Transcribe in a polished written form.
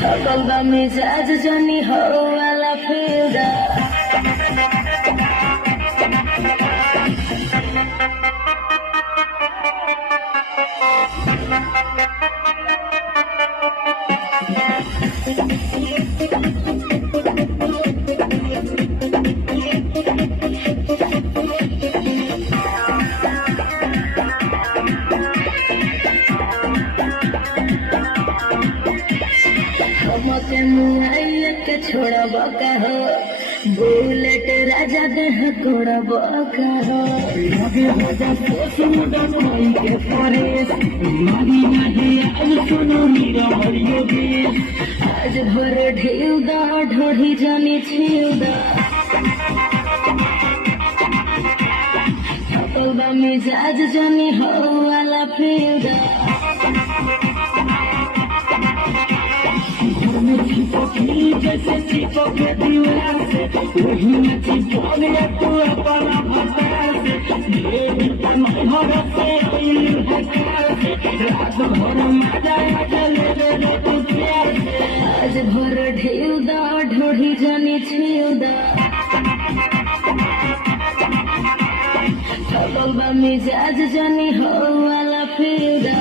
सकल बा मिजाज जनी हो वाला फिल्डा हमके मुआइया के छोड़ब का हो बुलेट राजा देह कोड़ब का हो लगे राजा सोच मुदा कोई के फरेस मारी नहीं आज सुनो मीरा हरियो बेस आज भर ढेउ दा ढोढ़ी जानी छेउ दा सकल बा मिजाज जानी हो वाला फिल्डा जैसे चिपके दीवार से वही में चिपक गया तू अपना भसार से घर से आई है कार से रात भर मजा ले तू प्यार से आज भर ढेउ दा ढोढ़ी जानी छेउ दा सकल बा मिजाज जानी हो वाला फिल्डा